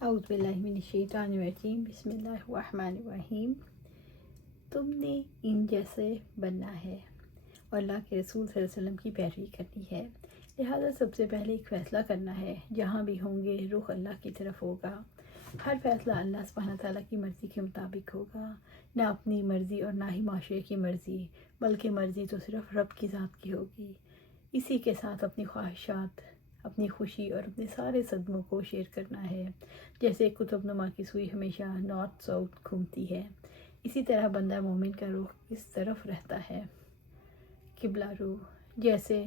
اعوذ باللہ من الشیطان الرجیم، بسم اللہ الرحمن الرحیم۔ تم نے ان جیسے بننا ہے اور اللہ کے رسول صلی اللہ علیہ وسلم کی پیروی کرنی ہے، لہٰذا سب سے پہلے ایک فیصلہ کرنا ہے۔ جہاں بھی ہوں گے رخ اللہ کی طرف ہوگا، ہر فیصلہ اللہ سبحانہ تعالیٰ کی مرضی کے مطابق ہوگا، نہ اپنی مرضی اور نہ ہی معاشرے کی مرضی، بلکہ مرضی تو صرف رب کی ذات کی ہوگی۔ اسی کے ساتھ اپنی خواہشات، اپنی خوشی اور اپنے سارے صدموں کو شیئر کرنا ہے۔ جیسے قطب نما کی سوئی ہمیشہ نارتھ ساؤتھ گھومتی ہے، اسی طرح بندہ مومن کا رخ اس طرف رہتا ہے، قبلہ رو۔ جیسے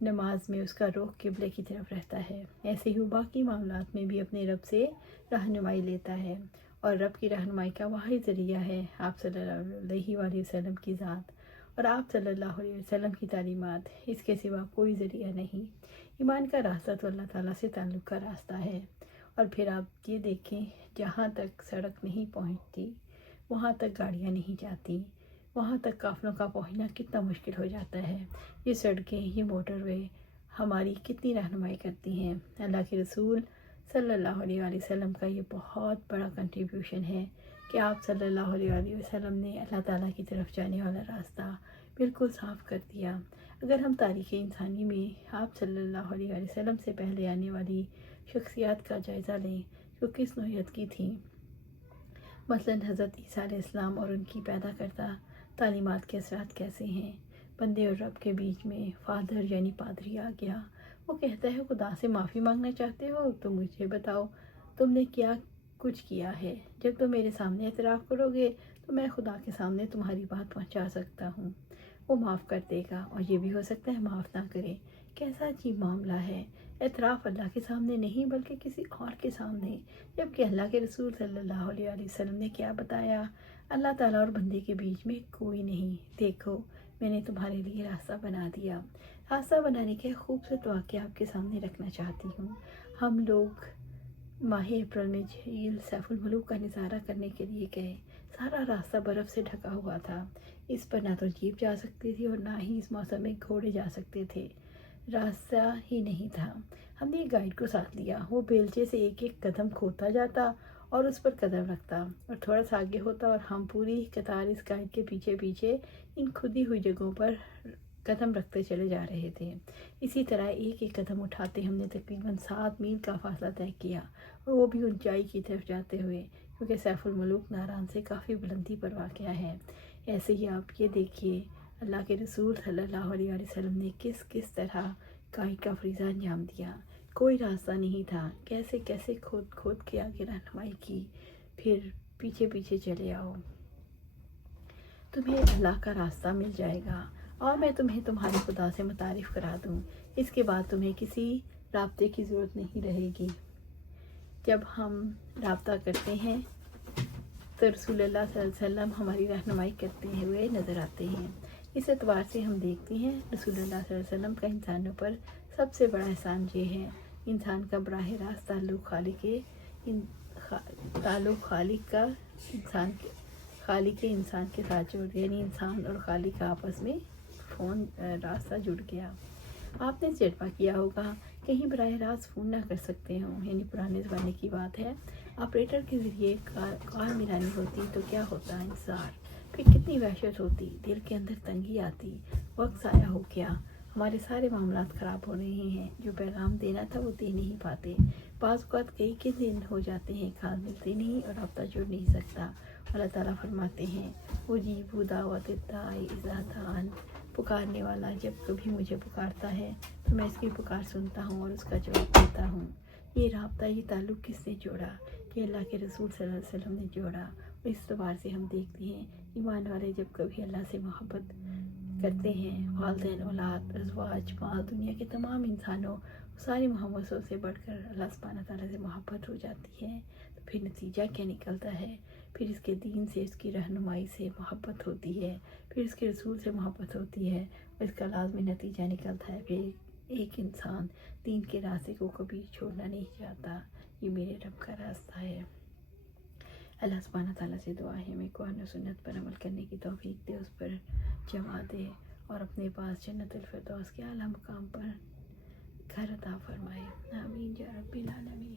نماز میں اس کا رخ قبلے کی طرف رہتا ہے، ایسے ہی وہ باقی معاملات میں بھی اپنے رب سے رہنمائی لیتا ہے، اور رب کی رہنمائی کا واحد ذریعہ ہے آپ صلی اللہ علیہ وآلہ وسلم کی ذات اور آپ صلی اللہ علیہ وسلم کی تعلیمات۔ اس کے سوا کوئی ذریعہ نہیں۔ ایمان کا راستہ تو اللہ تعالیٰ سے تعلق کا راستہ ہے، اور پھر آپ یہ دیکھیں، جہاں تک سڑک نہیں پہنچتی وہاں تک گاڑیاں نہیں جاتی، وہاں تک قافلوں کا پہنچنا کتنا مشکل ہو جاتا ہے۔ یہ سڑکیں، یہ موٹر وے ہماری کتنی رہنمائی کرتی ہیں۔ اللہ کے رسول صلی اللہ علیہ وآلہ وسلم کا یہ بہت بڑا کنٹریبیوشن ہے کہ آپ صلی اللہ علیہ وآلہ وسلم نے اللہ تعالیٰ کی طرف جانے والا راستہ بالکل صاف کر دیا۔ اگر ہم تاریخ انسانی میں آپ صلی اللہ علیہ وآلہ وسلم سے پہلے آنے والی شخصیات کا جائزہ لیں جو کس نوعیت کی تھیں، مثلاً حضرت عیسیٰ علیہ السلام اور ان کی پیدا کردہ تعلیمات کے اثرات کیسے ہیں۔ بندے اور رب کے بیچ میں فادر یعنی پادری آ گیا۔ وہ کہتا ہے خدا سے معافی مانگنا چاہتے ہو تو مجھے بتاؤ تم نے کیا کچھ کیا ہے۔ جب تم میرے سامنے اعتراف کرو گے تو میں خدا کے سامنے تمہاری بات پہنچا سکتا ہوں، وہ معاف کر دے گا، اور یہ بھی ہو سکتا ہے معاف نہ کرے۔ کیسا عجیب معاملہ ہے، اعتراف اللہ کے سامنے نہیں بلکہ کسی اور کے سامنے، جبکہ اللہ کے رسول صلی اللہ علیہ وآلہ وسلم نے کیا بتایا، اللہ تعالیٰ اور بندے کے بیچ میں کوئی نہیں، دیکھو میں نے تمہارے لیے راستہ بنا دیا۔ راستہ بنانے کے خوبصورت واقعہ آپ کے سامنے رکھنا چاہتی ہوں۔ ہم لوگ ماہ اپریل میں جھیل سیف الملوک کا نظارہ کرنے کے لیے گئے۔ سارا راستہ برف سے ڈھکا ہوا تھا، اس پر نہ تو جیپ جا سکتی تھی اور نہ ہی اس موسم میں گھوڑے جا سکتے تھے، راستہ ہی نہیں تھا۔ ہم نے ایک گائیڈ کو ساتھ لیا، وہ بیلچے سے ایک ایک قدم کھوتا جاتا اور اس پر قدم رکھتا، اور تھوڑا سا آگے ہوتا اور ہم پوری قطار اس گائیڈ کے پیچھے پیچھے ان کھدی ہوئی جگہوں پر قدم رکھتے چلے جا رہے تھے۔ اسی طرح ایک ایک قدم اٹھاتے ہم نے تقریباً 7 میل کا فاصلہ طے کیا، اور وہ بھی اونچائی کی طرف جاتے ہوئے، کیونکہ سیف الملوک ناران سے کافی بلندی پر واقع ہے۔ ایسے ہی آپ یہ دیکھیے اللہ کے رسول صلی اللہ علیہ وآلہ وسلم نے کس طرح گائیڈ کا فریضہ انجام دیا۔ کوئی راستہ نہیں تھا، کیسے کیسے کھود کے آگے رہنمائی کی، پھر پیچھے پیچھے چلے آؤ، تمہیں اللہ کا راستہ مل جائے گا، اور میں تمہیں تمہارے خدا سے متعارف کرا دوں۔ اس کے بعد تمہیں کسی رابطے کی ضرورت نہیں رہے گی۔ جب ہم رابطہ کرتے ہیں تو رسول اللہ صلی اللہ علیہ وسلم ہماری رہنمائی کرتے ہوئے نظر آتے ہیں۔ اس اعتبار سے ہم دیکھتے ہیں رسول اللہ صلی اللہ علیہ وسلم کا انسانوں پر سب سے بڑا احسان یہ ہے، انسان کا براہ راست خالق انسان کے ساتھ جوڑ دیا، یعنی انسان اور خالق کا آپس میں راستہ جڑ گیا۔ آپ نے تجربہ کیا ہوگا، کہیں براہ راست فون نہ کر سکتے ہوں، یعنی پرانے زمانے کی بات ہے، آپریٹر کے ذریعے کال ملانی ہوتی تو کیا ہوتا، انتظار، پھر کتنی وحشت ہوتی، دل کے اندر تنگی آتی، وقت ضائع ہو گیا، ہمارے سارے معاملات خراب ہو رہے ہیں، جو پیغام دینا تھا وہ دے نہیں پاتے، بعض اوقات کئی دن ہو جاتے ہیں، کال ملتے نہیں اور رابطہ جڑ نہیں سکتا۔ اللہ تعالیٰ فرماتے ہیں اجیب دعوت الداعی اذا دعان، پکارنے والا جب کبھی مجھے پکارتا ہے تو میں اس کی پکار سنتا ہوں اور اس کا جواب دیتا ہوں۔ یہ رابطہ، یہ تعلق کس نے جوڑا؟ کہ اللہ کے رسول صلی اللہ علیہ وسلم نے جوڑا۔ اور اس اعتبار سے ہم دیکھتے ہیں ایمان والے جب کبھی اللہ سے محبت کرتے ہیں، والدین، اولاد، ازواج، مال، دنیا کے تمام انسانوں، ساری محبتوں سے بڑھ کر اللہ سبحانہ تعالیٰ سے محبت ہو جاتی ہے، تو پھر نتیجہ کیا نکلتا ہے؟ پھر اس کے دین سے، اس کی رہنمائی سے محبت ہوتی ہے، پھر اس کے رسول سے محبت ہوتی ہے، اور اس کا لازمی نتیجہ نکلتا ہے پھر ایک انسان دین کے راستے کو کبھی چھوڑنا نہیں چاہتا۔ یہ میرے رب کا راستہ ہے۔ اللہ سبحانہ تعالیٰ سے دعا ہے ہمیں قرآن و سنت پر عمل کرنے کی توفیق دے، اس پر جمع دے، اور اپنے پاس جنت الفردوس کے اعلیٰ مقام پر گھر عطا فرمائے۔ آمین یا رب العالمین۔